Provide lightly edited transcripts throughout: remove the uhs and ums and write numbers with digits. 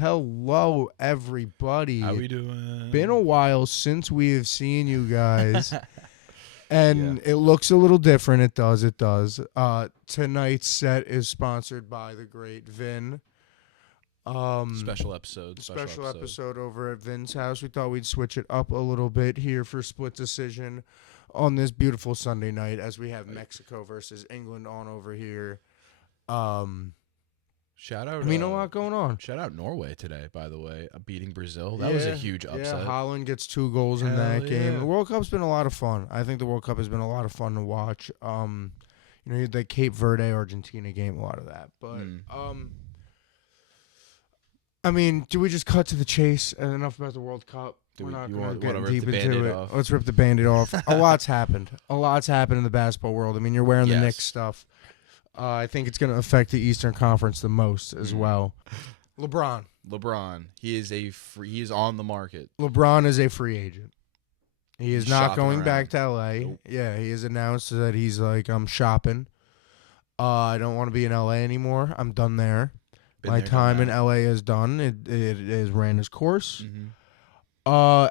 Hello, everybody. How we doing? Been a while since we have seen you guys. And It looks a little different. It does. Tonight's set is sponsored by the great Vin. Special episode over at Vin's house. We thought we'd switch it up a little bit here for Split Decision on this beautiful Sunday night as we have Mexico versus England on over here. Shout out. A lot going on. Shout out Norway today, by the way, beating Brazil. That was a huge upset. Yeah, Holland gets 2 goals in that game. The World Cup's been a lot of fun. I think the World Cup has been a lot of fun to watch. You had the Cape Verde Argentina game, a lot of that. But do we just cut to the chase and enough about the World Cup? We're not going to get deep into it. Off? Let's rip the Band-Aid off. A lot's happened. In the basketball world. You're wearing the Knicks stuff. I think it's going to affect the Eastern Conference the most as well. LeBron. He is on the market. LeBron is a free agent. He is not going back to LA. Nope. Yeah, he has announced that he's like, I'm shopping. I don't want to be in LA anymore. I'm done there. My time in LA is done. It has ran its course. Mm-hmm.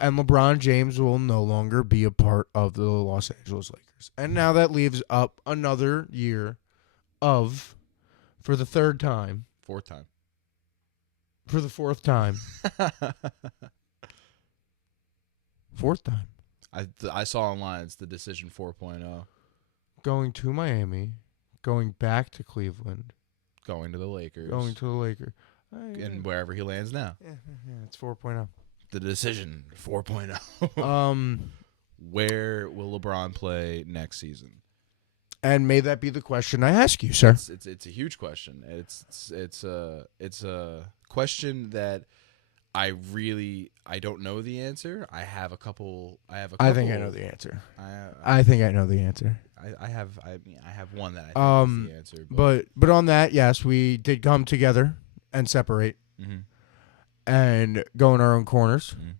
And LeBron James will no longer be a part of the Los Angeles Lakers. And now that leaves up another year for the fourth time. Fourth time. I saw online it's the Decision 4.0. Going to Miami, going back to Cleveland, going to the Lakers. And wherever he lands now. Yeah, it's 4.0. The Decision 4.0. Where will LeBron play next season? And may that be the question I ask you, sir. It's a huge question. It's a question that I don't know the answer. I have a couple. I think I know the answer. I think I know the answer. I have one that I think is the answer. But on that, yes, we did come together and separate, and go in our own corners. Mm-hmm.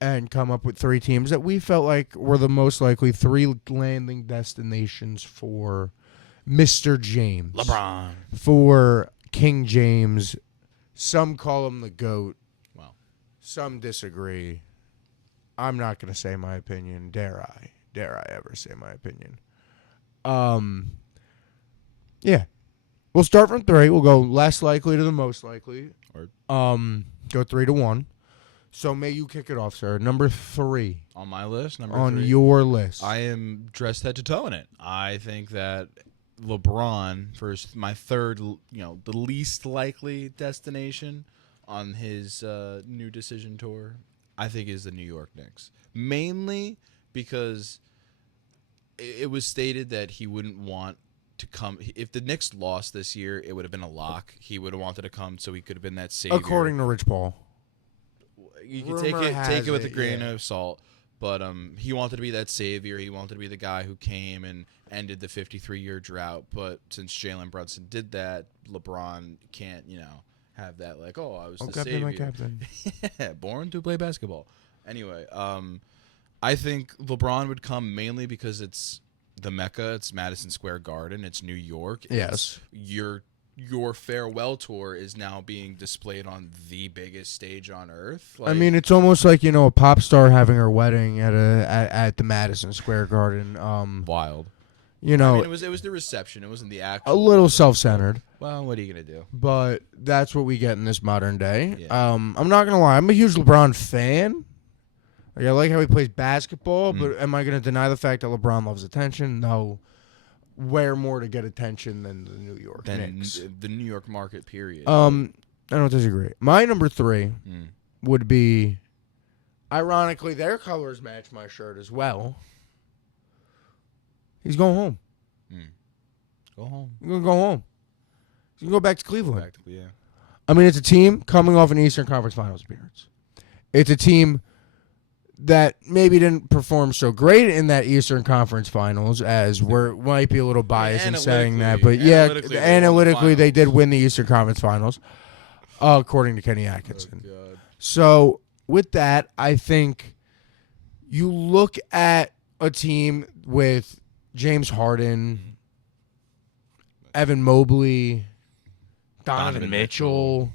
And come up with 3 teams that we felt like were the most likely 3 landing destinations for Mr. James. LeBron. For King James. Some call him the GOAT. Well, some disagree. I'm not going to say my opinion. Dare I ever say my opinion? Yeah. We'll start from 3. We'll go less likely to the most likely. Go 3 to 1. So may you kick it off, sir. Number 3. On my list? On 3? Your list. I am dressed head to toe in it. I think that LeBron, for my third, the least likely destination on his new Decision tour, I think is the New York Knicks. Mainly because it was stated that he wouldn't want to come. If the Knicks lost this year, it would have been a lock. He would have wanted to come so he could have been that savior. According to Rich Paul. You can take it with a grain of salt, but he wanted to be that savior. He wanted to be the guy who came and ended the 53-year drought. But since Jaylen Brunson did that, LeBron can't, have that like, I was the savior. My captain. Yeah, born to play basketball. Anyway, I think LeBron would come mainly because it's the Mecca. It's Madison Square Garden. It's New York. Yes. Your farewell tour is now being displayed on the biggest stage on earth. It's almost like a pop star having her wedding at the Madison Square Garden. Wild. It was the reception. It wasn't the actual. A little self-centered. Well, what are you gonna do? But that's what we get in this modern day. Yeah. I'm not gonna lie. I'm a huge LeBron fan. I like how he plays basketball, but am I gonna deny the fact that LeBron loves attention? No. Where more to get attention than the New York Knicks. The New York market, period. I don't disagree. My number 3 would be, ironically, their colors match my shirt as well. He's going home. Go home. He's going to go home. He's going to go back to Cleveland. Yeah. It's a team coming off an Eastern Conference Finals appearance. It's a team that maybe didn't perform so great in that Eastern Conference Finals, as might be a little biased in saying that, but analytically they did win the Eastern Conference Finals, according to Kenny Atkinson. So with that, I think you look at a team with James Harden, Evan Mobley, Donovan Mitchell,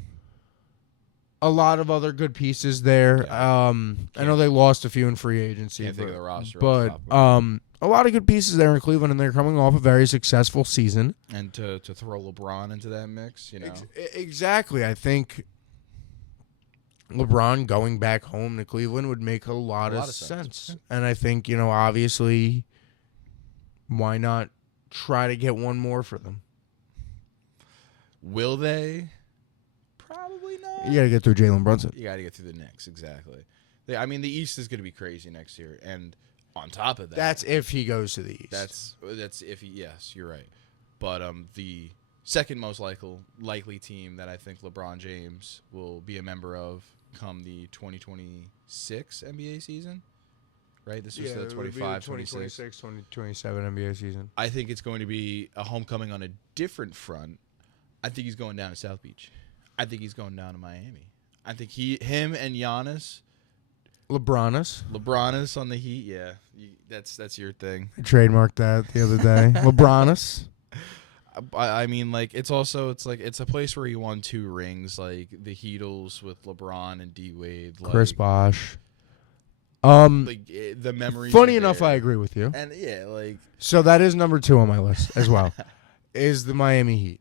a lot of other good pieces there. Yeah. I know they lost a few in free agency, Can't think of the roster off but the top of my head. a lot of good pieces there in Cleveland, and they're coming off a very successful season. And to throw LeBron into that mix, Exactly. I think LeBron going back home to Cleveland would make a lot of sense. And I think, obviously, why not try to get one more for them? Will they? Probably not. You got to get through Jaylen Brunson. You got to get through the Knicks, exactly. I mean, the East is going to be crazy next year, and on top of that, that's if he goes to the East. That's if he. Yes, you're right. But the second most likely team that I think LeBron James will be a member of come the 2026 NBA season, right? This was the 25, 2026, 2027 NBA season. I think it's going to be a homecoming on a different front. I think he's going down to South Beach. I think he's going down to Miami. I think him and Giannis. LeBronis on the Heat, yeah. That's your thing. I trademarked that the other day. LeBronis. I mean, like, it's a place where he won 2 rings, like the Heatles with LeBron and D Wade, like, Chris Bosh. The memories. Funny enough, I agree with you. And yeah, like, so that is number 2 on my list as well. Is the Miami Heat.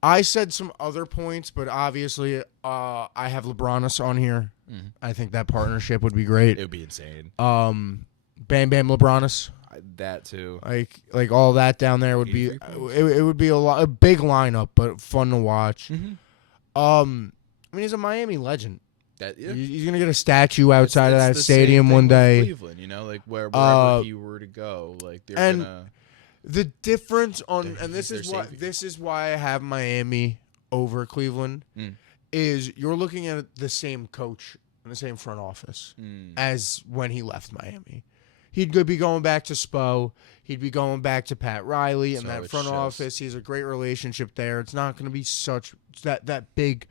I said some other points, but obviously, I have LeBronis on here. Mm-hmm. I think that partnership would be great. It would be insane. Bam Bam LeBronis. That too. Like all that down there would be. It would be a big lineup, but fun to watch. Mm-hmm. I mean, he's a Miami legend. Yeah. He's gonna get a statue outside of that stadium one day. Cleveland, like wherever he were to go, like they're gonna. The difference and this is why I have Miami over Cleveland is you're looking at the same coach and the same front office as when he left Miami. He'd be going back to Spo. He'd be going back to Pat Riley and that front office. He has a great relationship there. It's not going to be such that big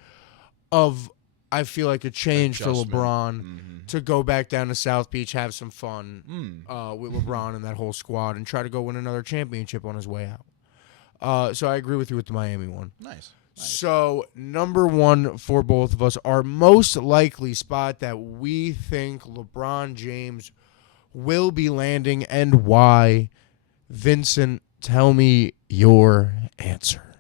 of, I feel like, a change for LeBron to go back down to South Beach, have some fun with LeBron and that whole squad, and try to go win another championship on his way out. So I agree with you with the Miami one. Nice. So number 1 for both of us, our most likely spot that we think LeBron James will be landing and why. Vincent, tell me your answer.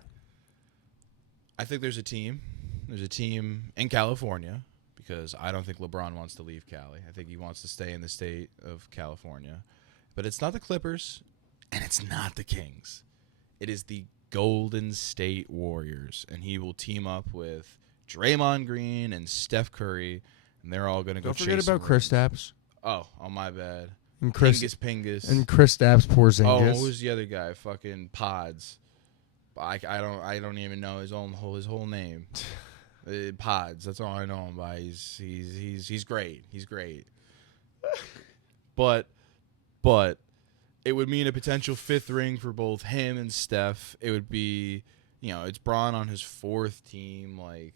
I think there's a team. There's a team in California because I don't think LeBron wants to leave Cali. I think he wants to stay in the state of California. But it's not the Clippers, and it's not the Kings. It is the Golden State Warriors, and he will team up with Draymond Green and Steph Curry, and they're all going to go chase. Don't forget about Kristaps. Oh, my bad. And Pingus. And Kristaps Porzingis. Oh, who's the other guy? Fucking Pods. I don't even know his whole name. Pods. That's all I know him by. He's great. He's great. But it would mean a potential 5th ring for both him and Steph. It would be, it's Bron on his 4th team. Like,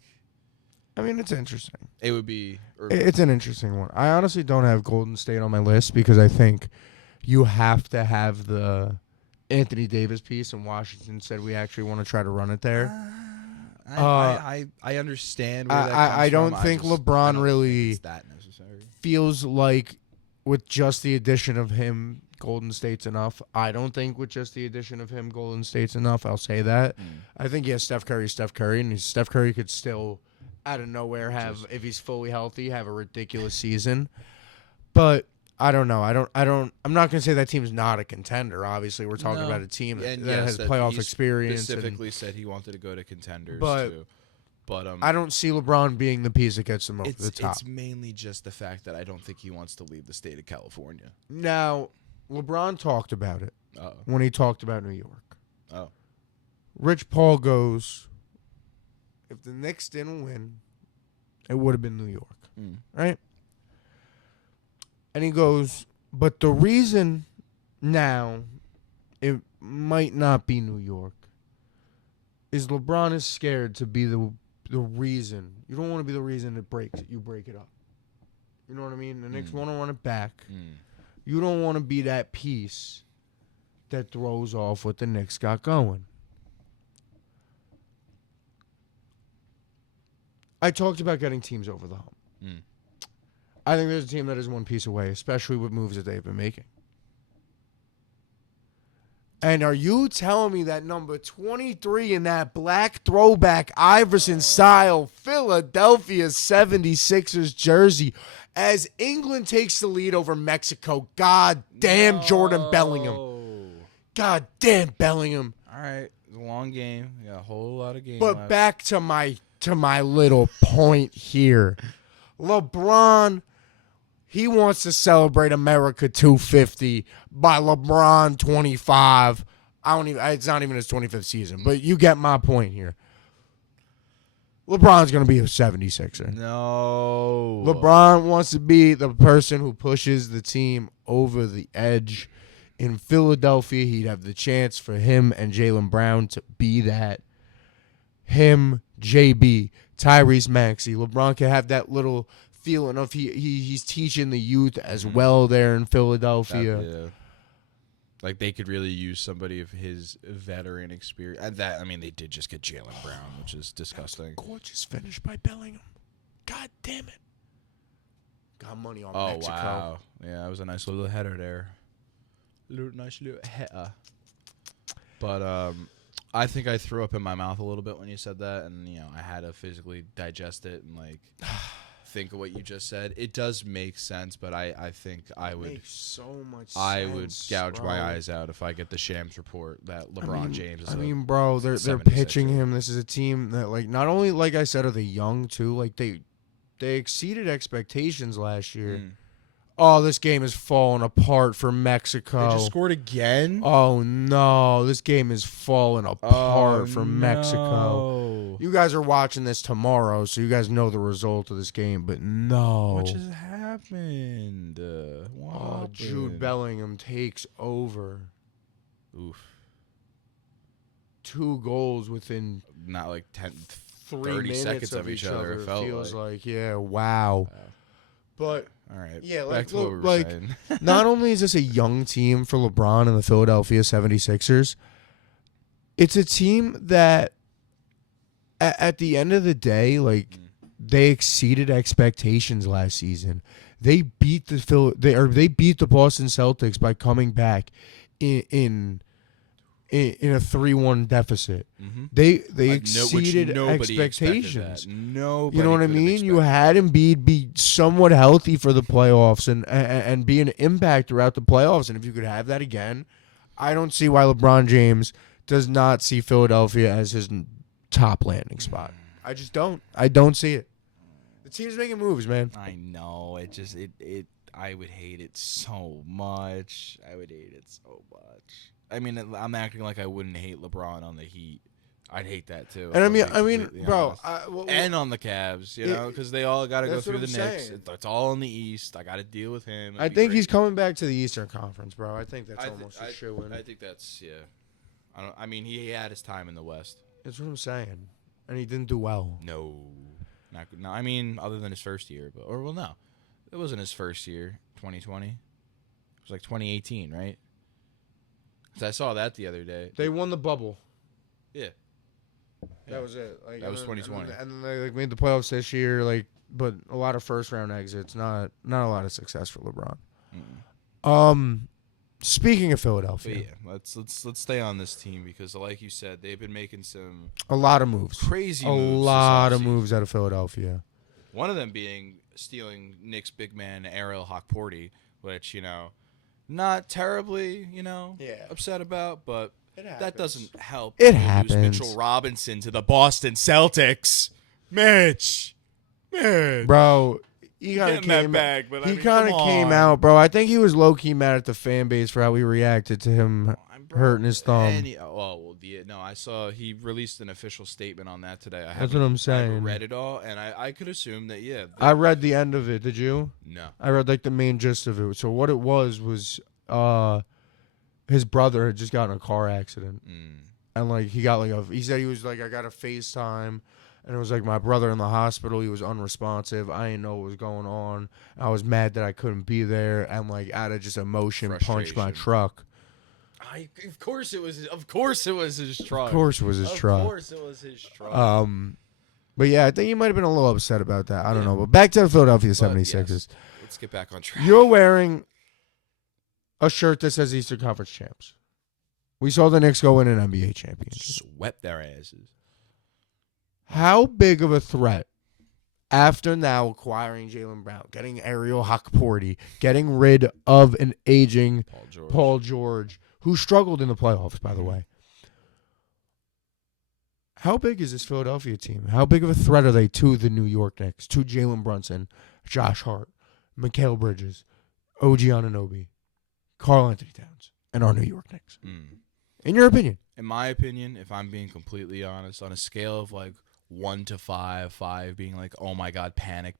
I mean, it's interesting. It would be. It's an interesting one. I honestly don't have Golden State on my list because I think you have to have the Anthony Davis piece, and Washington said we actually want to try to run it there. I understand where that comes I don't from. think LeBron really that necessary. Feels like with just the addition of him, Golden State's enough. I don't think with just the addition of him, Golden State's enough. I'll say that. I think, Steph Curry, and Steph Curry could still, out of nowhere, if he's fully healthy, have a ridiculous season. But I don't know. I'm not gonna say that team's not a contender. Obviously, we're talking about a team that has playoff experience. Specifically said he wanted to go to contenders too. But I don't see LeBron being the piece that gets him over the top. It's mainly just the fact that I don't think he wants to leave the state of California. Now, LeBron talked about it when he talked about New York. Oh. Rich Paul goes, if the Knicks didn't win, it would have been New York. Right? And he goes, but the reason now it might not be New York is LeBron is scared to be the reason. You don't want to be the reason it breaks it. You break it up. You know what I mean? The Knicks want to run it back. You don't want to be that piece that throws off what the Knicks got going. I talked about getting teams over the hump. I think there's a team that is one piece away, especially with moves that they've been making. And are you telling me that number 23 in that black throwback Iverson-style Philadelphia 76ers jersey as England takes the lead over Mexico? God damn Jordan Bellingham. God damn Bellingham. All right. It's a long game. We got a whole lot of games But left. back to my little point here. LeBron, he wants to celebrate America 250 by LeBron 25. It's not even his 25th season, but you get my point here. LeBron's going to be a 76er. No. LeBron wants to be the person who pushes the team over the edge. In Philadelphia, he'd have the chance for him and Jaylen Brown to be that. Him, JB, Tyrese Maxey. LeBron can have that little feeling of he's teaching the youth as well there in Philadelphia. Like they could really use somebody of his veteran experience. And they did just get Jaylen Brown, which is disgusting. Gorgeous finish by Bellingham. God damn it. Got money on Mexico. Oh, wow. Yeah, that was a nice little header there. Nice little header. But I think I threw up in my mouth a little bit when you said that, and I had to physically digest it and think of what you just said. It does make sense, but I think I would makes so much I sense, would gouge bro. my eyes out if I get the Shams report that LeBron James is bro, they're 76er. pitching him. This is a team that not only like I said are they young too, they exceeded expectations last year. Oh, this game is falling apart for Mexico. They just scored again? Oh, no. This game is falling apart for Mexico. You guys are watching this tomorrow, so you guys know the result of this game, but no. What just happened? Jude Bellingham takes over. Oof. 2 goals within not like 3 30 minutes seconds of each other. It felt feels like yeah, wow. But all right, yeah, back to what we were saying. Not only is this a young team for LeBron and the Philadelphia 76ers, it's a team that at the end of the day, they exceeded expectations last season. They beat they beat the Boston Celtics by coming back in a 3-1 deficit. They exceeded expectations. Nobody you know what I mean? You had Embiid be somewhat healthy for the playoffs and be an impact throughout the playoffs. And if you could have that again, I don't see why LeBron James does not see Philadelphia as his top landing spot. I just don't. I don't see it. The team's making moves, man. I know. I would hate it so much. I mean, I'm acting like I wouldn't hate LeBron on the Heat. I'd hate that too. And I mean, bro, and on the Cavs, because they all got to go through the Knicks. Saying. It's all in the East. I got to deal with him. I think he's coming back to the Eastern Conference, bro. I think that's almost a shoo-in. I think that's I mean, he had his time in the West. That's what I'm saying, and he didn't do well. No, not good. No, I mean, other than his first year, no, it wasn't his first year. 2020, it was like 2018, right? Because I saw that the other day. They won the bubble. Yeah. That was it. That was 2020. And then they made the playoffs this year, but a lot of first round exits, not a lot of success for LeBron. Speaking of Philadelphia, but yeah, let's stay on this team because, like you said, they've been making a lot of moves, crazy, moves lot of moves out of Philadelphia. One of them being stealing Knicks big man Ariel Hockporty, which not terribly upset about, but that doesn't help. It happens. Mitchell Robinson to the Boston Celtics, Mitch, bro. He kind of came out, bro. I think he was low key mad at the fan base for how we reacted to him hurting his thumb. I saw he released an official statement on that today. That's what I'm saying. I read it all, and I could assume that I read the end of it. Did you? No. I read the main gist of it. So what it was his brother had just gotten in a car accident, and he got he said he was I got a FaceTime. And it was my brother in the hospital. He was unresponsive. I didn't know what was going on. I was mad that I couldn't be there. And out of just emotion, punched my truck. Of course it was his truck. Of course it was his truck. But yeah, I think you might have been a little upset about that. I don't know. But back to the Philadelphia 76ers. Yes, let's get back on track. You're wearing a shirt that says Eastern Conference champs. We saw the Knicks go win an NBA championship. Swept their asses. How big of a threat, after now acquiring Jaylen Brown, getting Ariel Hockporty, getting rid of an aging Paul George, who struggled in the playoffs, by the way. How big is this Philadelphia team? How big of a threat are they to the New York Knicks, to Jalen Brunson, Josh Hart, Mikal Bridges, OG Anunoby, Karl Anthony Towns, and our New York Knicks? In your opinion? In my opinion, if I'm being completely honest, on a scale of like 1 to 5, 5 being like, oh my god, panic,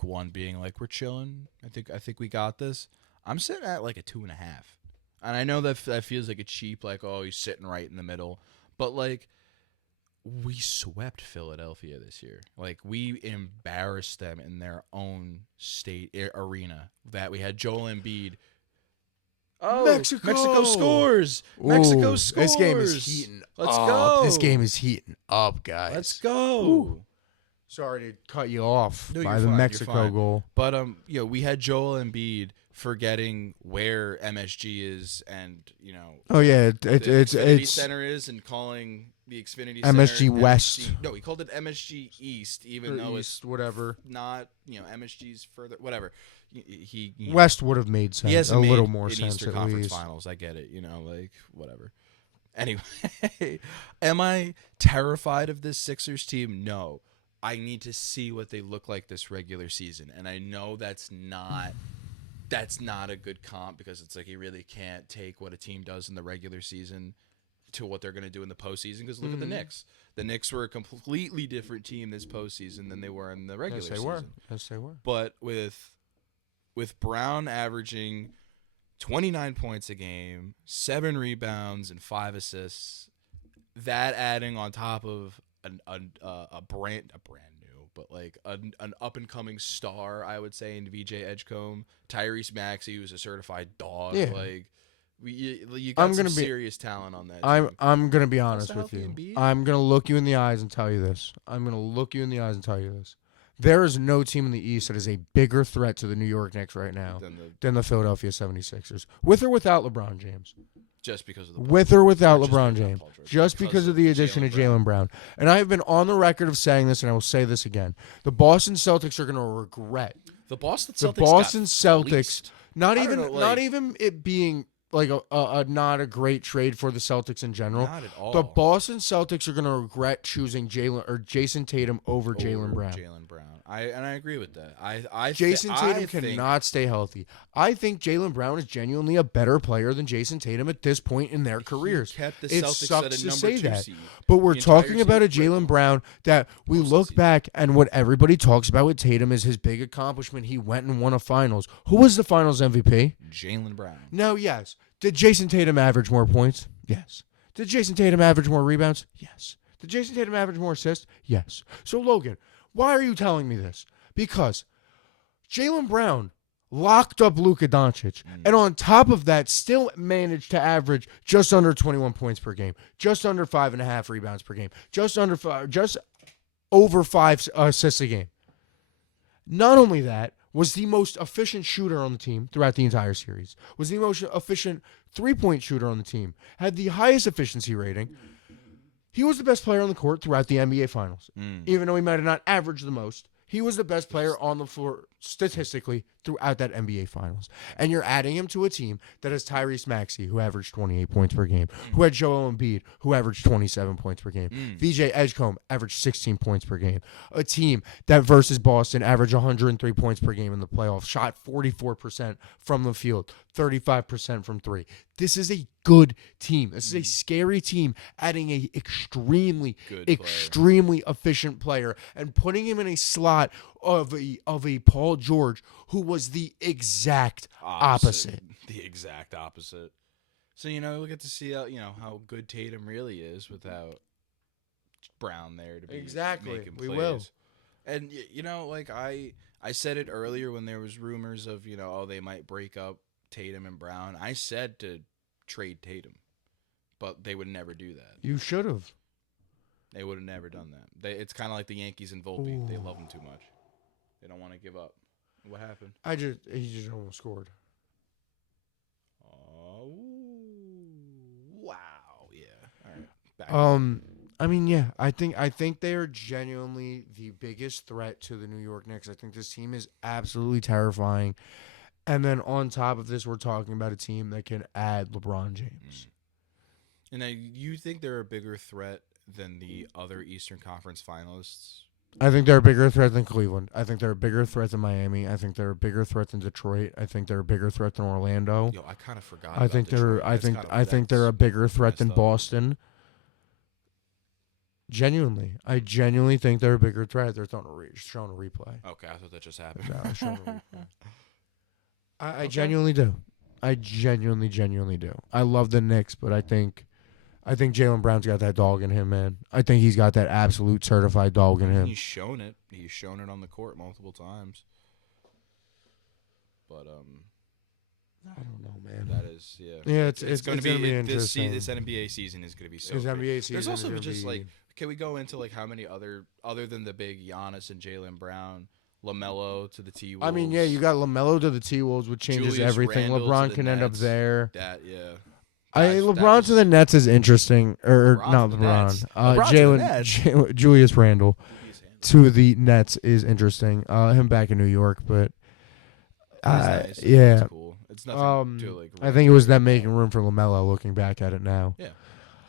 1 being like, we're chilling, I think we got this, I'm sitting at like a 2.5. And I know that feels like a cheap, like, oh, he's sitting right in the middle, but like, we swept Philadelphia this year. Like, we embarrassed them in their own state arena. That we had Joel Embiid. Oh, Mexico scores. Ooh, Mexico scores. This game is heating Let's up. go. This game is heating up, guys. Let's go. Ooh. Sorry to cut you off by the Mexico goal. But we had Joel Embiid forgetting where MSG is, and oh yeah, the Xfinity Center is, and calling the Xfinity Center MSG West. No, he called it MSG East, even though it's whatever. Not MSG's further, whatever. He West would have made sense. He hasn't a made little more an sense Eastern at Conference least. Finals. I get it. Like whatever. Anyway, am I terrified of this Sixers team? No. I need to see what they look like this regular season, and I know that's not a good comp, because it's like you really can't take what a team does in the regular season to what they're going to do in the postseason. Because look at the Knicks. The Knicks were a completely different team this postseason than they were in the regular season. Yes, they were. But with Brown averaging 29 points a game, 7 rebounds, and 5 assists, that adding on top of a brand new, but like an up and coming star, I would say, in VJ Edgecombe, Tyrese Maxey, who's a certified dog. Yeah. Like you got some serious talent on that. I'm gonna be honest with you. Embiid? I'm gonna look you in the eyes and tell you this. There is no team in the East that is a bigger threat to the New York Knicks right now than the Philadelphia 76ers, with or without LeBron James. Just because of the with or without LeBron James, just because of the addition of Jaylen Brown. And I have been on the record of saying this, and I will say this again: the Boston Celtics are going to regret the Boston Celtics. Not even it being like a not a great trade for the Celtics in general. Not at all. The Boston Celtics are going to regret choosing Jason Tatum over Jaylen Brown. I agree with that. Jason Tatum cannot stay healthy. I think Jaylen Brown is genuinely a better player than Jason Tatum at this point in their careers. It sucks to say that, but we're talking about a Jaylen Brown that we look back, and what everybody talks about with Tatum is his big accomplishment. He went and won a finals. Who was the finals MVP? Jaylen Brown. No, yes. Did Jason Tatum average more points? Yes. Did Jason Tatum average more rebounds? Yes. Did Jason Tatum average more assists? Yes. So, Logan, why are you telling me this? Because Jaylen Brown locked up Luka Doncic, and on top of that, still managed to average just under 21 points per game, just under 5.5 rebounds per game, just over 5 assists a game. Not only that, was the most efficient shooter on the team throughout the entire series, was the most efficient three-point shooter on the team, had the highest efficiency rating. He was the best player on the court throughout the NBA Finals. Even though he might have not averaged the most, he was the best player on the floor statistically throughout that NBA Finals. And you're adding him to a team that has Tyrese Maxey, who averaged 28 points per game, who had Joel Embiid, who averaged 27 points per game. VJ Edgecombe averaged 16 points per game. A team that versus Boston averaged 103 points per game in the playoffs, shot 44% from the field, 35% from three. This is a good team. This is a scary team, adding a extremely efficient player and putting him in a slot of a Paul George who was the exact opposite. The exact opposite. So we'll get to see how good Tatum really is without Brown there to be making plays. We will. And like I said it earlier when there was rumors of they might break up Tatum and Brown. I said to trade Tatum, but they would never do that. You should have. They would have never done that. It's kind of like the Yankees and Volpe. They love him too much. They don't want to give up. What happened? He just almost scored. Oh, wow. Yeah. All right. Back. I mean, yeah, I think they are genuinely the biggest threat to the New York Knicks. I think this team is absolutely terrifying. And then on top of this, we're talking about a team that can add LeBron James. And now you think they're a bigger threat than the other Eastern Conference finalists? I think they're a bigger threat than Cleveland. I think they're a bigger threat than Miami. I think they're a bigger threat than Detroit. I think they're a bigger threat than Orlando. Yo, I kind of forgot. I think Detroit. I think they're a bigger threat than up. Boston. I genuinely think they're a bigger threat. They're showing a replay. Okay, I thought that just happened. No, showing a replay. I genuinely do. I genuinely do. I love the Knicks, but I think Jaylen Brown's got that dog in him, man. I think he's got that absolute certified dog in him. He's shown it. He's shown it on the court multiple times. But I don't know, man. that is Yeah, it's going to be interesting. This NBA season is going to be so. This great. NBA season. There's also is just be... like, can we go into like how many other than the big Giannis and Jaylen Brown, LaMelo to the T-Wolves? I mean, yeah, you got LaMelo to the T-Wolves, which changes Julius everything. Randle LeBron to the can end up Nets. there. That yeah. LeBron to the Nets is interesting, or not LeBron. Jalen, Julius Randle to the Nets is interesting. Him back in New York, but nice. yeah, That's cool. It's nothing to like. I think it was them making room for LaMelo. Looking back at it now, Yeah.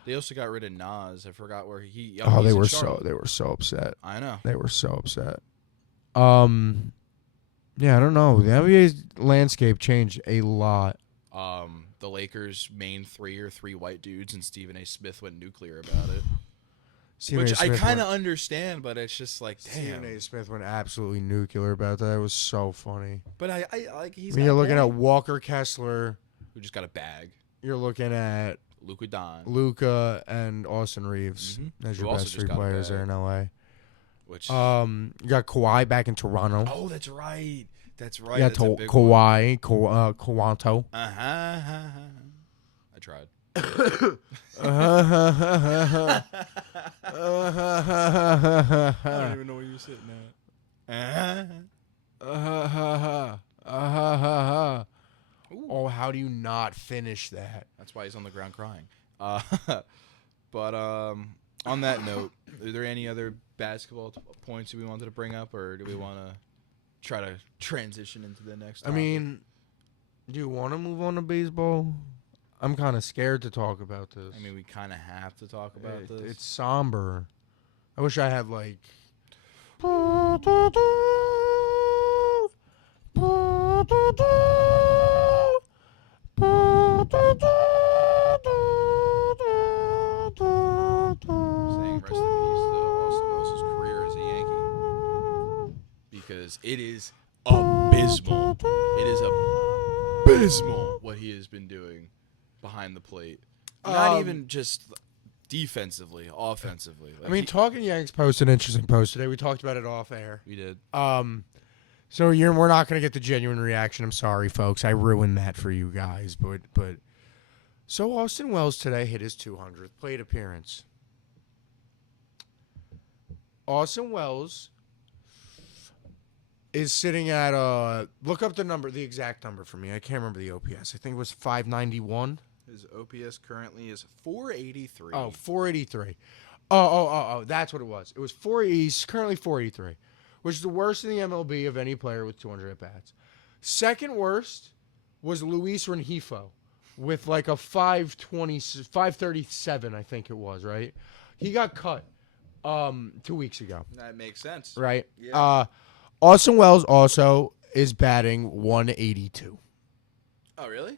They also got rid of Nas. I forgot where he. they were so upset. I know. They were so upset. Yeah, I don't know. The NBA's landscape changed a lot. The Lakers' main three are three white dudes, and Stephen A. Smith went nuclear about it. Which I kind of understand, but it's just like, damn. Stephen A. Smith went absolutely nuclear about that. It was so funny. But I like he's. I mean, you're looking at Walker Kessler. Who just got a bag. You're looking at Luka and Austin Reeves as Who your also best just three got a players there bag. in LA. Which You got Kawhi back in Toronto. oh, that's right. That's right. Yeah, That's a big Kawhi, Kawanto. I tried. I don't even know where you're sitting at. Oh, how do you not finish that? That's why he's on the ground crying. But on that note, are there any other basketball points that we wanted to bring up, or do we want to try to transition into the next topic? I mean, do you want to move on to baseball? I'm kind of scared to talk about this. I mean, we kind of have to talk about this. It's somber. I wish I had like. Saying rest in peace to Austin Wells' career as a Yankee, because it is abysmal. It is abysmal what he has been doing behind the plate. Not even just defensively, offensively. Like I mean, Talking Yanks posted an interesting post today. We talked about it off air. we did. So we're not going to get the genuine reaction. I'm sorry, folks. I ruined that for you guys. But so Austin Wells today hit his 200th plate appearance. Austin Wells is sitting at look up the exact number for me. I can't remember the OPS. I think it was 591. His OPS currently is 483. Oh, 483. Oh, that's what it was. It was 4. He's currently 483, which is the worst in the MLB of any player with 200 at-bats. Second worst was Luis Rengifo with like a 537, I think it was, right? He got cut 2 weeks ago. That makes sense. Right? Yeah. Austin Wells also is batting 182. Oh, really?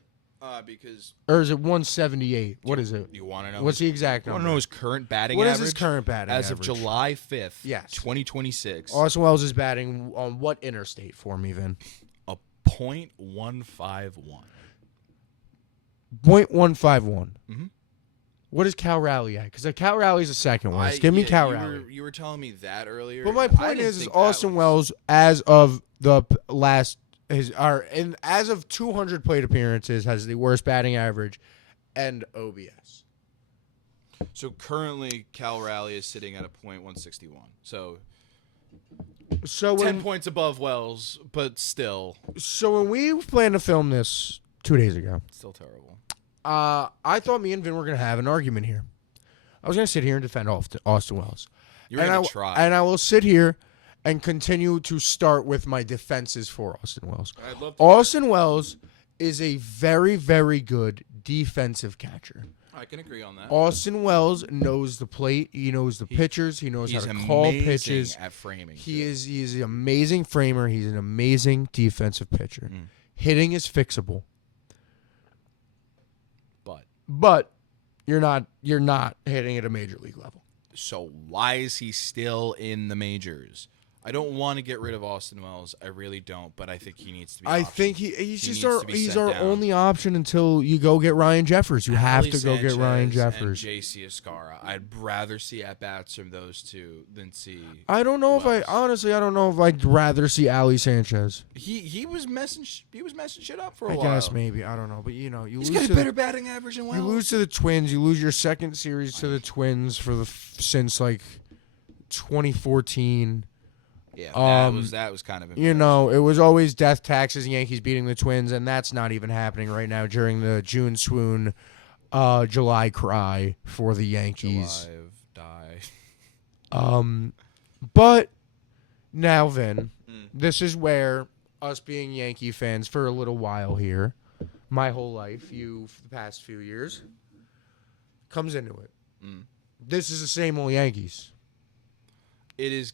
Because Or is it 178? What is it? you want to know What's the exact you number? want to know his current batting What average? is his current batting as average? of July 5th, Yes. 2026? Austin Wells is batting on what interstate for me, Vin? A .151. 0.151. Mhm. What is Cal Raleigh at? Because Cal Raleigh's the second worst. Give me Cal Raleigh. You were telling me that earlier. But my I point didn't is think Austin that Wells, as of the last and as of 200 plate appearances, has the worst batting average and OBS. So currently, Cal Raleigh is sitting at a .161. So So 10 points above Wells, but still when we planned to film this 2 days ago, still terrible. I thought me and Vin were going to have an argument here. I was going to sit here and defend Austin Wells. You're going to try. And I will sit here and continue to start with my defenses for Austin Wells. I'd love to. Austin Wells is a very, very good defensive catcher. I can agree on that. Austin Wells knows the plate. He knows the pitchers. He knows how to call pitches. At framing. He is an amazing framer. He's an amazing defensive pitcher. Hitting is fixable. But you're not hitting at a major league level. So why is he still in the majors? I don't want to get rid of Austin Wells. I really don't, but I think he needs to be. I think he's our only option until you go get Ryan Jeffers. You have to go get Ryan Jeffers. And JC Escara. I'd rather see at bats from those two than see. I don't know Wells. if I'd rather see Ali Sanchez. He was messing shit up for a I while. guess maybe, I don't know, but he's He's got a better batting average than Wells. You lose to the Twins. You lose your second series to the Twins since like 2014. Yeah, that was kind of impressive. It was always death taxes, Yankees beating the Twins, and that's not even happening right now during the June Swoon July cry for the Yankees. Die. But now, Vin, this is where us being Yankee fans for a little while here, my whole life, the past few years, comes into it. This is the same old Yankees. It's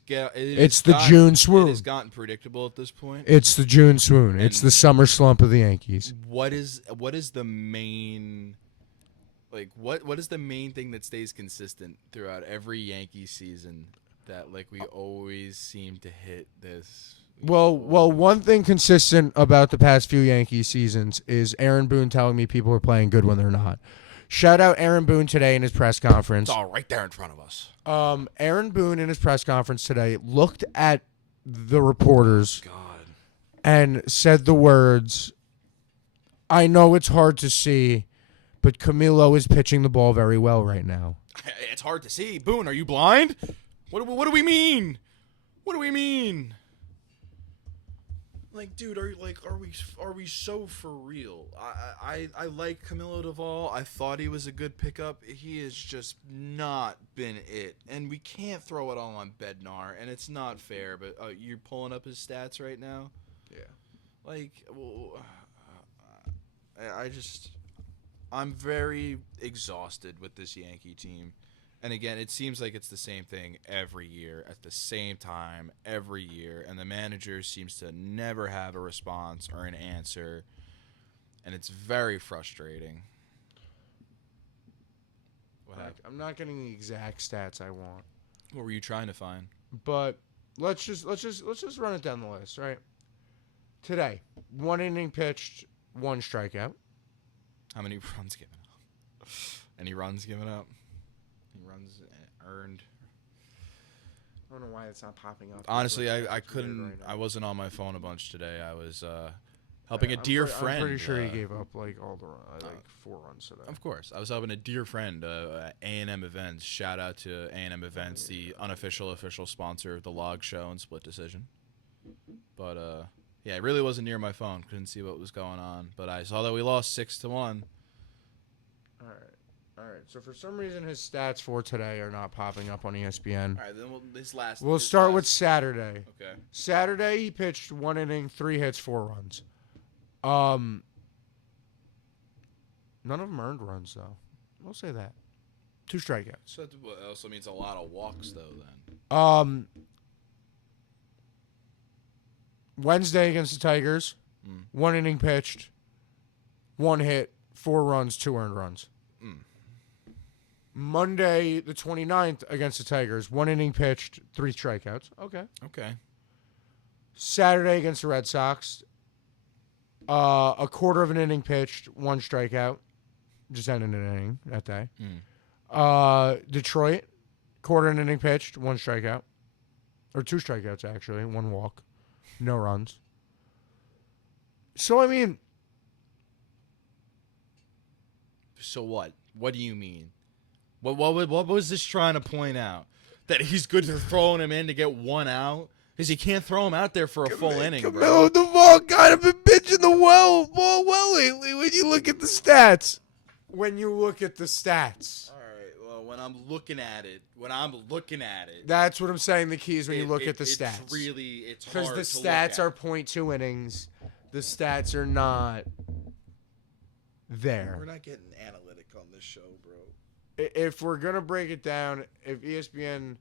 the June Swoon. It has gotten predictable at this point. It's the June Swoon. It's the summer slump of the Yankees. What is the main what is the main thing that stays consistent throughout every Yankee season that we always seem to hit this? Well, one thing consistent about the past few Yankee seasons is Aaron Boone telling me people are playing good when they're not. Shout out Aaron Boone today in his press conference. It's all right there in front of us. Aaron Boone in his press conference today looked at the reporters and said the words, "I know it's hard to see, but Camilo is pitching the ball very well right now." It's hard to see. Boone, are you blind? What do we mean? What do we mean? Dude, are we so for real? I like Camilo Duvall. I thought he was a good pickup. He has just not been it, and we can't throw it all on Bednar, and it's not fair. But you're pulling up his stats right now. Yeah. I'm very exhausted with this Yankee team. And again, it seems like it's the same thing every year at the same time every year, and the manager seems to never have a response or an answer, and it's very frustrating. I'm not getting the exact stats I want. What were you trying to find? But let's just run it down the list, right? Today, 1 inning pitched, 1 strikeout. How many runs given up? Any runs given up? Runs earned. I don't know why it's not popping up. Honestly, I couldn't. Right, I wasn't on my phone a bunch today. I was helping a dear friend. I'm pretty sure he gave up all the 4 runs today. Of course, I was helping a dear friend, A&M Events. Shout out to A&M Events, the unofficial official sponsor of the Log Show and Split Decision. But yeah, it really wasn't near my phone. Couldn't see what was going on. But I saw that we lost 6-1. All right. So for some reason, his stats for today are not popping up on ESPN. All right, then we'll start with Saturday. Okay. Saturday, he pitched 1 inning, 3 hits, 4 runs. None of them earned runs, though. We'll say that. 2 strikeouts. So that also means a lot of walks, though, then. Wednesday against the Tigers, 1 inning pitched, 1 hit, 4 runs, 2 earned runs. Monday, the 29th, against the Tigers, 1 inning pitched, 3 strikeouts. Okay. Saturday against the Red Sox, a quarter of an inning pitched, 1 strikeout. Just ended an inning that day. Detroit, quarter of an inning pitched, 1 strikeout. Or 2 strikeouts, actually, 1 walk. No runs. So, I mean... So what? What do you mean? What was this trying to point out? That he's good for throwing him in to get one out? Because you can't throw him out there for a full inning, bro. Camilo Duvall kind of been pitching the ball well lately when you look at the stats. When you look at the stats. All right, well, when I'm looking at it. That's what I'm saying. The key is when you look at the stats. It's hard because the stats are 0.2 innings. The stats are not there. We're not getting analytic on this show, bro. If we're gonna break it down, if ESPN,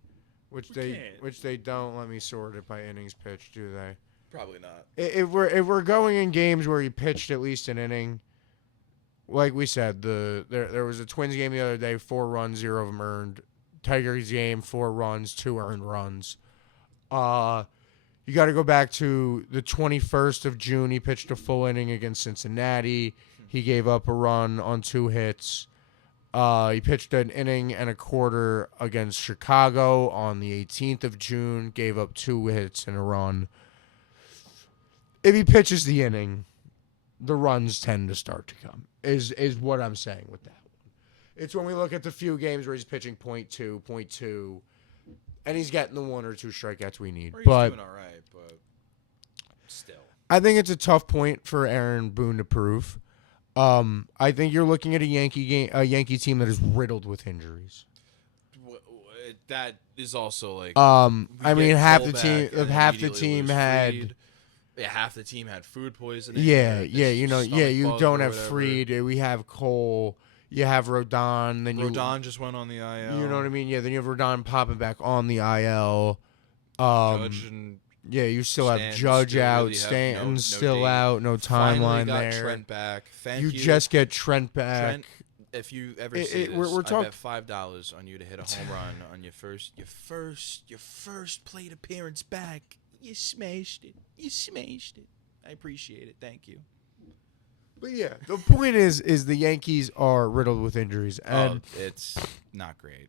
which they don't let me sort it by innings pitched, do they? Probably not. If we're going in games where he pitched at least an inning, like we said, there was a Twins game the other day, 4 runs, 0 of them earned. Tigers game, 4 runs, 2 earned runs. You got to go back to the 21st of June. He pitched a full inning against Cincinnati. He gave up a run on 2 hits. He pitched an inning and a quarter against Chicago on the 18th of June. Gave up 2 hits and a run. If he pitches the inning, the runs tend to start to come. Is what I'm saying with that one. It's when we look at the few games where he's pitching 0.2, and he's getting the 1 or 2 strikeouts we need. Or he's but doing all right, but still. I think it's a tough point for Aaron Boone to prove. I think you're looking at a Yankee team that is riddled with injuries. That is also like. I mean, half the team had. Yeah, half the team had food poisoning. Yeah. You don't have Fried. We have Cole. You have Rodon. Then Rodon just went on the IL. You know what I mean? Yeah. Then you have Rodon popping back on the IL. Judge and yeah, you still have Judge out. Really Stanton's still date. out. No Finally timeline got there. Trent back. You just get Trent back. Trent, if you ever see this, we're I bet $5 on you to hit a home run on your first plate appearance back. You smashed it. I appreciate it. Thank you. But yeah, the point is the Yankees are riddled with injuries, and it's not great.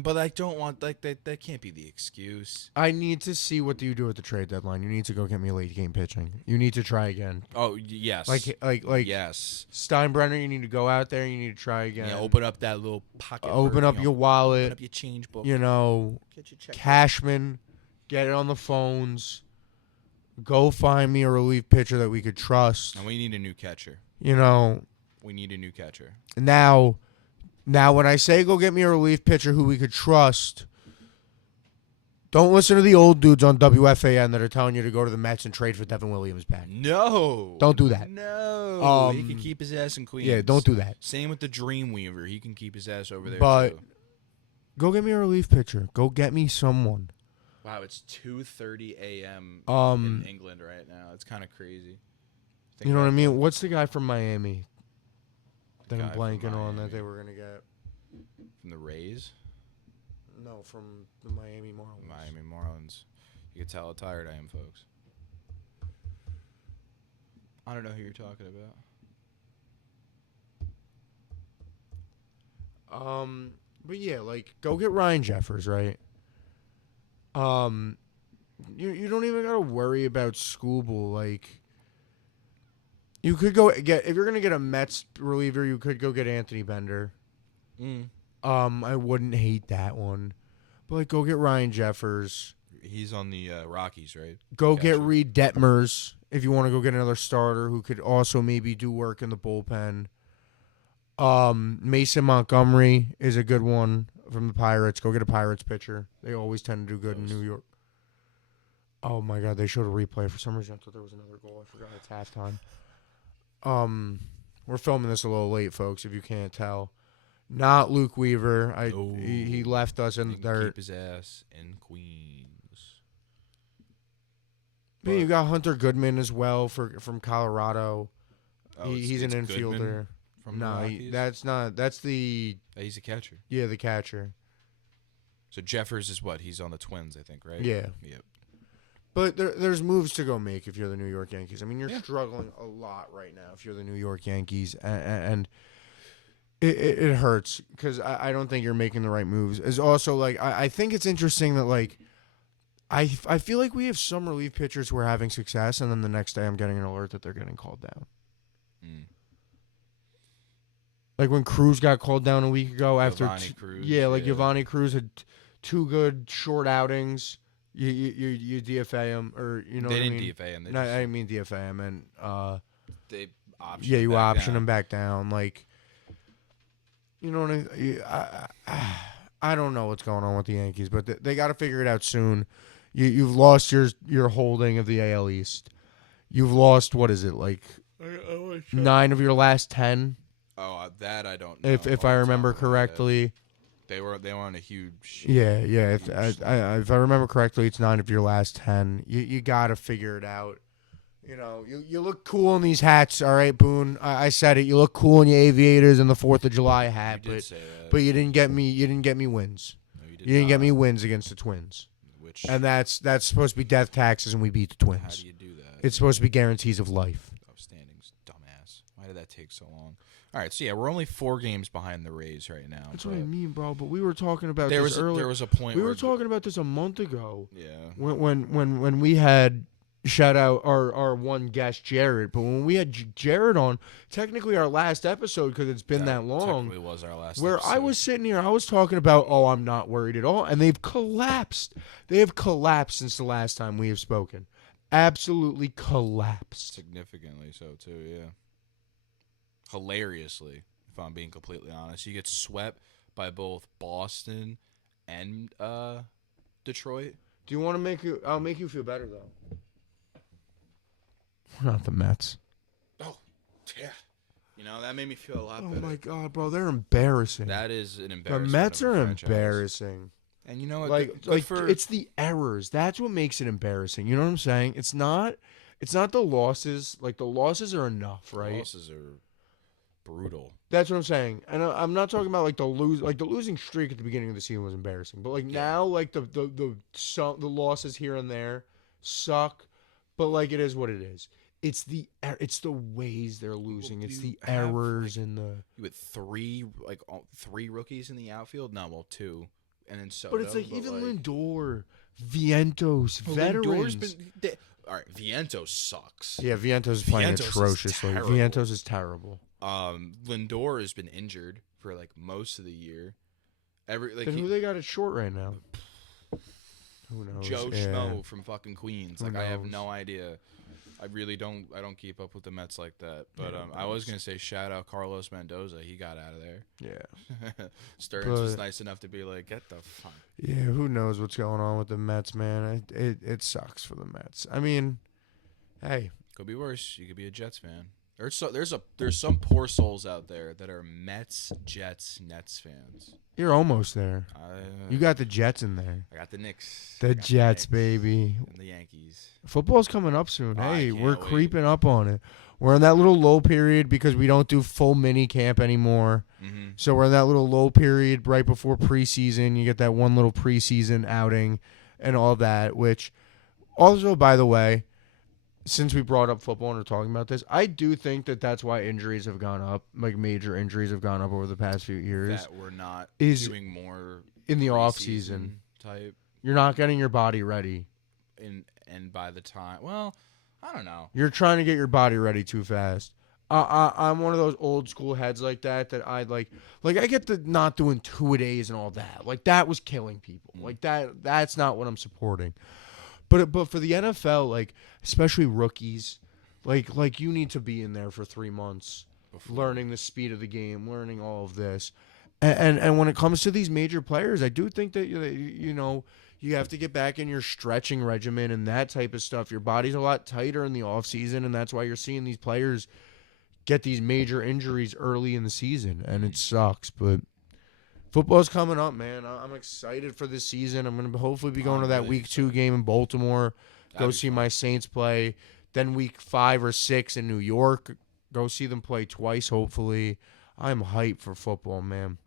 But I don't want that can't be the excuse. I need to see what do you do at the trade deadline. You need to go get me late game pitching. You need to try again. Oh yes, like yes. Steinbrenner, you need to go out there. You need to try again. Yeah, open up that little pocket. Open up your wallet. Open up your change book. You know, Cashman, get it on the phones. Go find me a relief pitcher that we could trust. And we need a new catcher. You know, we need a new catcher. Now, when I say go get me a relief pitcher who we could trust, don't listen to the old dudes on WFAN that are telling you to go to the Mets and trade for Devin Williams back. No. Don't do that. No. He can keep his ass in Queens. Yeah, don't do that. Same with the Dreamweaver. He can keep his ass over there, but too. Go get me a relief pitcher. Go get me someone. Wow, it's 2:30 a.m. in England right now. It's kind of crazy. You know what I mean? What's the guy from Miami that I'm blanking on that they were going to get? From the Rays? No, from the Miami Marlins. Miami Marlins. You can tell how tired I am, folks. I don't know who you're talking about. But yeah, like go get Ryan Jeffers, right? You don't even gotta worry about Skubal. Like, you could go get if you're gonna get a Mets reliever, you could go get Anthony Bender. I wouldn't hate that one, but like go get Ryan Jeffers. He's on the Rockies, right? Go get Reed Detmers if you want to go get another starter who could also maybe do work in the bullpen. Mason Montgomery is a good one from the Pirates. Go get a Pirates pitcher. They always tend to do good in New York. Oh my God, they showed a replay. For some reason, I thought there was another goal. I forgot it's halftime. We're filming this a little late, folks, if you can't tell. Not Luke Weaver. He left us in the dirt. Keep his ass in Queens. But you got Hunter Goodman as well from Colorado. He's an infielder. That's not. That's the. He's a catcher. Yeah, the catcher. So Jeffers is what? He's on the Twins, I think, right? Yeah. Yep. But there's moves to go make if you're the New York Yankees. I mean, you're struggling a lot right now if you're the New York Yankees, and it hurts because I don't think you're making the right moves. It's also like I think it's interesting that like I feel like we have some relief pitchers who are having success, and then the next day I'm getting an alert that they're getting called down. Like when Cruz got called down a week ago after Giovanni Cruz, like Giovanni Cruz had two good short outings. You DFA him, or you know They what I didn't mean? DFA him. They No, just, I didn't mean DFA him, and they optioned yeah, you back option down. him back down. Like, you know what I don't know what's going on with the Yankees, but they got to figure it out soon. You've lost your holding of the AL East. You've lost, what is it, like 9 of your last 10, Oh, that I don't know. if I remember correctly. They were on a huge. Yeah. If I remember correctly, it's 9 of your last 10. You got to figure it out. You know, you look cool in these hats, all right, Boone. I said it. You look cool in your aviators and the 4th of July hat, You did say that. but you didn't get me. You didn't get me wins. No, you You didn't get not. me wins against the Twins, Which, and that's supposed to be death taxes, and we beat the how Twins. do you do that? It's supposed to be guarantees of life. Standings, dumbass. Why did that take so long? All right, so yeah, we're only 4 games behind the Rays right now. That's what I mean, bro. But we were talking about this earlier. There was a point We where were talking about this a month ago. Yeah. When we had shout out our one guest Jared, but when we had Jared on, technically our last episode because it's been that long. Technically was our last. Where episode. I was sitting here, I was talking about, I'm not worried at all, and they've collapsed. They have collapsed since the last time we have spoken. Absolutely collapsed. Significantly so too. Yeah. Hilariously, if I'm being completely honest, you get swept by both Boston and Detroit. Do you want to make you? I'll make you feel better though. We're not the Mets. Oh, yeah. You know that made me feel a lot Oh better. my God, bro, they're embarrassing. That is an The embarrassment. Mets of a are franchise. embarrassing. And you know what? Like it's the errors. That's what makes it embarrassing. You know what I'm saying? It's not the losses. Like the losses are enough, right? Losses are brutal. That's what I'm saying. And I'm not talking about like the losing streak at the beginning of the season was embarrassing. But like now, like the losses here and there suck. But like it is what it is. It's the ways they're losing. It's the errors and the. You had 3 rookies in the outfield. No, well 2, and then Soto. But it's like even Lindor, Vientos, veterans. All right, Vientos sucks. Yeah, Vientos is playing Vientos is atrociously. terrible. Vientos is terrible. Lindor has been injured for like most of the year. Then who they got at short right now? Who knows? Joe Schmo from fucking Queens. Like I have knows? no idea. I really don't. I don't keep up with the Mets like that. But I was gonna say shout out Carlos Mendoza. He got out of there. Yeah. Stearns was nice enough to be like, get the fuck. Yeah, who knows what's going on with the Mets, man? It sucks for the Mets. I mean, hey, Could be worse. You could be a Jets fan. There's some poor souls out there that are Mets, Jets, Nets fans. you're almost there. You got the Jets in there. I got the Knicks. The Jets, baby. And the Yankees. Football's coming up soon. Oh, I Hey, can't we're wait. creeping up on it. We're in that little low period because we don't do full mini camp anymore. Mm-hmm. So we're in that little low period right before preseason. You get that one little preseason outing and all that, which also, by the way, since we brought up football and we're talking about this, I do think that that's why injuries have gone up, like major injuries have gone up over the past few years. That we're not Is doing more in the off preseason season. type. You're not getting your body ready. And by the time, well, I don't know. You're trying to get your body ready too fast. I'm one of those old school heads like that I like I get the not doing 2-a-days and all that. Like that was killing people. Like that's not what I'm supporting. But for the NFL, like especially rookies, like you need to be in there for 3 months, learning the speed of the game, learning all of this. And when it comes to these major players, I do think that you know you have to get back in your stretching regimen and that type of stuff. Your body's a lot tighter in the off season, and that's why you're seeing these players get these major injuries early in the season, and it sucks. But football's coming up, man. I'm excited for this season. I'm gonna hopefully be going to that week 2 game in Baltimore, go see my Saints play. Then week 5 or 6 in New York, go see them play twice. Hopefully, I'm hyped for football, man.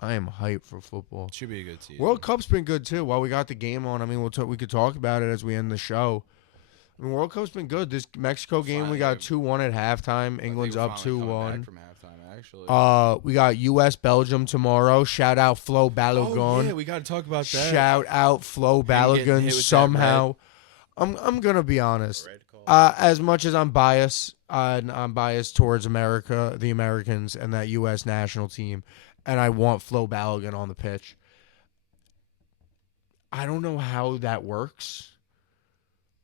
I am hyped for football. Should be a good season. World Cup's been good too. While we got the game on, I mean, we could talk about it as we end the show. I mean, World Cup's been good. This Mexico game, we got 2-1 at halftime. England's up 2-1. From halftime, actually. We got U.S. Belgium tomorrow. Shout out Flo Balogun. Oh yeah, we got to talk about that. Shout out Flo getting hit Balogun with that somehow. I'm gonna be honest. As much as I'm biased, I'm biased towards America, the Americans, and that U.S. national team, and I want Flo Balogun on the pitch. I don't know how that works.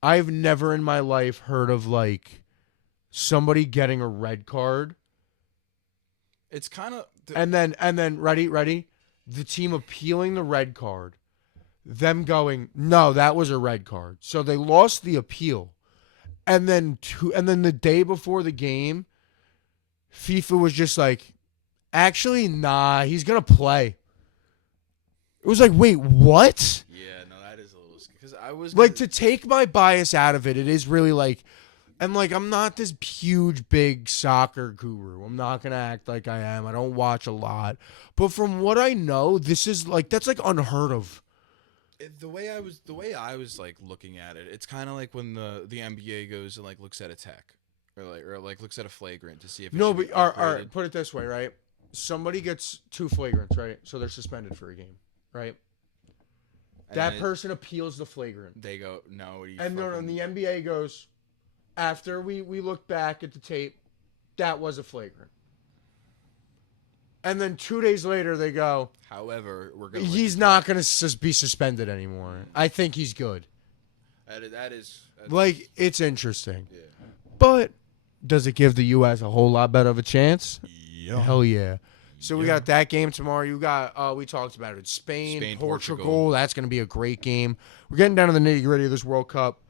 I've never in my life heard of like somebody getting a red card. It's kind of And then ready, the team appealing the red card, them going, no, that was a red card. So they lost the appeal. And then the day before the game, FIFA was just like, actually, nah, he's gonna play. It was like, wait, what? Yeah, no, that is a little because I was Like, to take my bias out of it, it is really like, and like, I'm not this huge, big soccer guru. I'm not gonna act like I am. I don't watch a lot, but from what I know, this is like that's like unheard of. The way I was like looking at it, it's kind of like when the NBA goes and like looks at a tech or like looks at a flagrant to see if it No, should but be all right, upgraded. put it this way, right? Somebody gets 2 flagrants, right? So they're suspended for a game, right? And That then person appeals the flagrant. they go no, And the NBA goes, after we look back at the tape, that was a flagrant. And then 2 days later, they go, however, we're gonna he's not going to be suspended anymore. I think he's good. That's Like, it's interesting. yeah. But does it give the U.S. a whole lot better of a chance? Yeah. Hell yeah. So we Yeah. got that game tomorrow. You got, we talked about it, Spain, Portugal. That's going to be a great game. We're getting down to the nitty-gritty of this World Cup.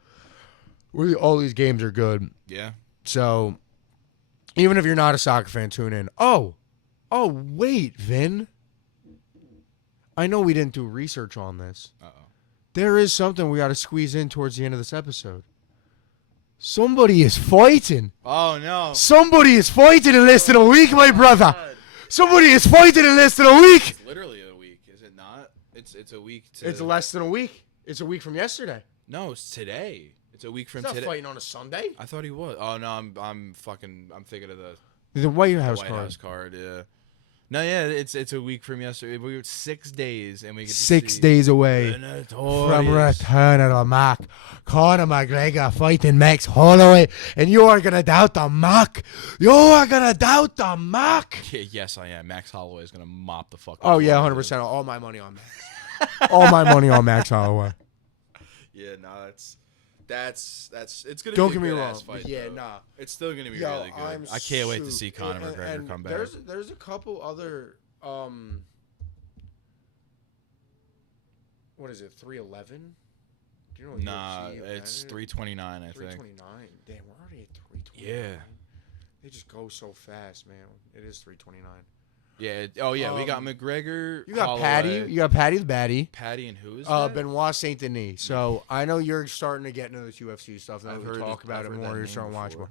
All these games are good. Yeah. So even if you're not a soccer fan, tune in. Oh, wait, Vin. I know we didn't do research on this. Uh-oh. There is something we got to squeeze in towards the end of this episode. Somebody is fighting. Oh no. Somebody is fighting in less than a week, my brother. God. Somebody is fighting in less than a week. It's literally a week, is it not? It's a week to It's less than a week. It's a week from yesterday. No, it's today. It's a week from He's not today. fighting on a Sunday. I thought he was. Oh no, I'm thinking of the The White House White card. House card. Yeah. No, yeah, it's a week from yesterday. We were 6 days, and we get to 6 see days away the from notorious- return of the Mac. Conor McGregor fighting Max Holloway, and you are gonna doubt the Mac. You are gonna doubt the Mac. Yeah, yes, I am. Max Holloway is gonna mop the fuck. Oh yeah, floor with 100%. All my money on Max. All my money on Max Holloway. him. Yeah, no, that's it's gonna. Don't be a get me good wrong. ass fight, but yeah, though. nah. It's still gonna be Yo, really good. I can't wait to see Conor McGregor and come back. There's a couple other what is it? 311? Do you know? What Nah, UFC it's event? 329, I think. 329. Damn, we're already at 329. Yeah. They just go so fast, man. It is 329. Yeah. We got McGregor. You got Holloway, Patty. You got Patty the Baddie. Patty and who is that? Benoit Saint Denis. So I know you're starting to get into this UFC stuff. Now I've that we heard talk it- about I've it heard more, that you're name starting to watch before.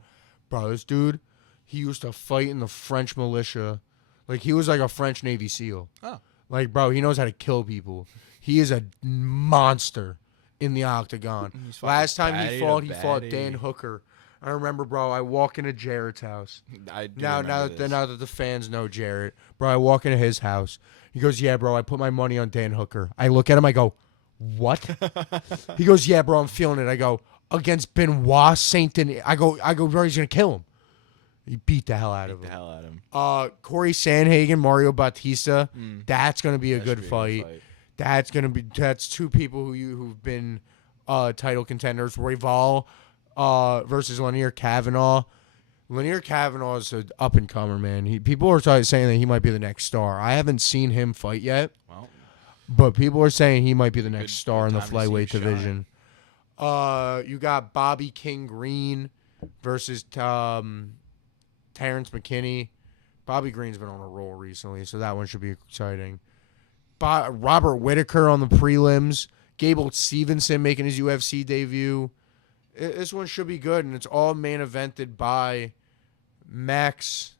more. Bro, this dude, he used to fight in the French militia. Like, he was like a French Navy SEAL. Oh. Like, bro, he knows how to kill people. He is a monster in the octagon. He's fucking Last time Patty he the fought Baddie. Dan Hooker. I remember, bro, I walk into Jarrett's house. I do Now remember that this. now that the fans know Jarrett, bro, I walk into his house. He goes, "Yeah, bro, I put my money on Dan Hooker." I look at him, I go, "What?" He goes, "Yeah, bro, I'm feeling it." I go, "Against Benoit Saint Denis." I go, bro, he's gonna kill him. He beat the hell out of the him. hell out of him. Corey Sandhagen, Mario Bautista. Mm. That's gonna be a That good should be fight. That's two people who've been title contenders. Royval versus Lanier Kavanaugh. Lanier Kavanaugh is an up and comer, man. People are saying that he might be the next star. I haven't seen him fight yet, Well, but people are saying he might be the next star in the good time to see him flyweight shine. division. You got Bobby King Green versus Terrence McKinney. Bobby Green's been on a roll recently, so that one should be exciting. Robert Whitaker on the prelims. Gable Stevenson making his UFC debut. This one should be good, and it's all main evented by Max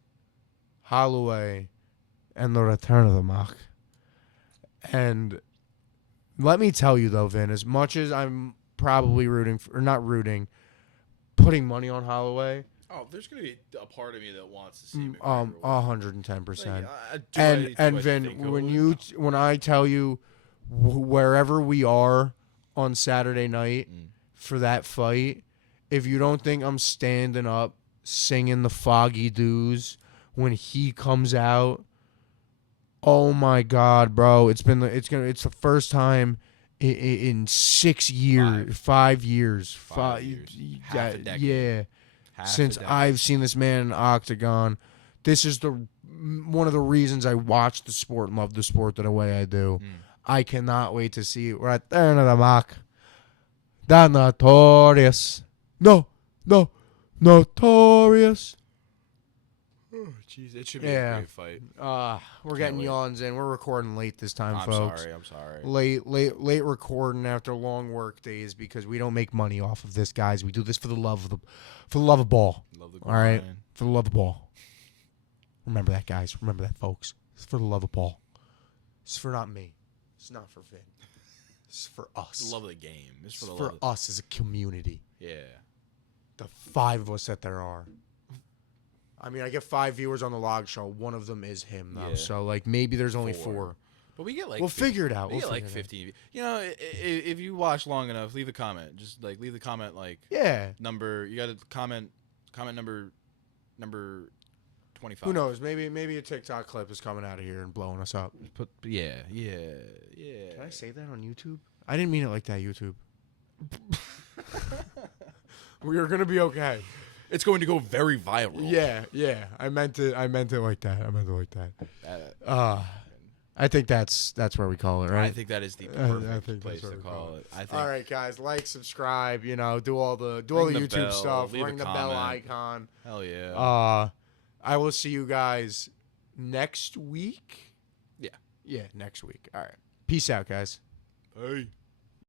Holloway and the return of the Mac. And let me tell you, though, Vin, as much as I'm probably putting money on Holloway, oh, there's gonna be a part of me that wants to see McGregor. 110%. Like, And Vin, when I tell you wherever we are on Saturday night for that fight, if you don't think I'm standing up singing the Foggy Dews when he comes out, oh my God, bro! It's the first time in 6 years, 5 years, 5 years. Half a decade. yeah, since I've seen this man in the octagon. This is one of the reasons I watch the sport and love the sport the way I do. I cannot wait to see it right there in the back. The Notorious. No, Notorious. Oh, jeez, it should be a great fight. We're getting yawns in. We're recording late this time, folks. I'm sorry. Late recording after long work days because we don't make money off of this, guys. We do this for the love of ball. Love the all right, for the love of ball. Remember that, guys. Remember that, folks. It's for the love of ball. It's for not me. It's not for Vin. It's for us. The love of the game. It's for us as a community. Yeah. The 5 of us that there are. I mean, I get 5 viewers on the log show. One of them is him, though. Yeah. So, like, maybe there's only 4. But we get, like... We'll figure it out. We get, like, 15. You know, if you watch long enough, leave a comment. Just, like, leave the comment, like... Yeah. Number... You got to comment number 25. Who knows? Maybe a TikTok clip is coming out of here and blowing us up. Yeah. Can I say that on YouTube? I didn't mean it like that, YouTube. We are gonna be okay. It's going to go very viral. Yeah. I meant it like that. I think that's where we call it, right? I think that is the perfect place to call it. All right, guys, like, subscribe, do all the YouTube bell, stuff, ring the comment. bell icon. Hell yeah. I will see you guys next week. Yeah. Yeah, next week. All right. Peace out, guys. Hey.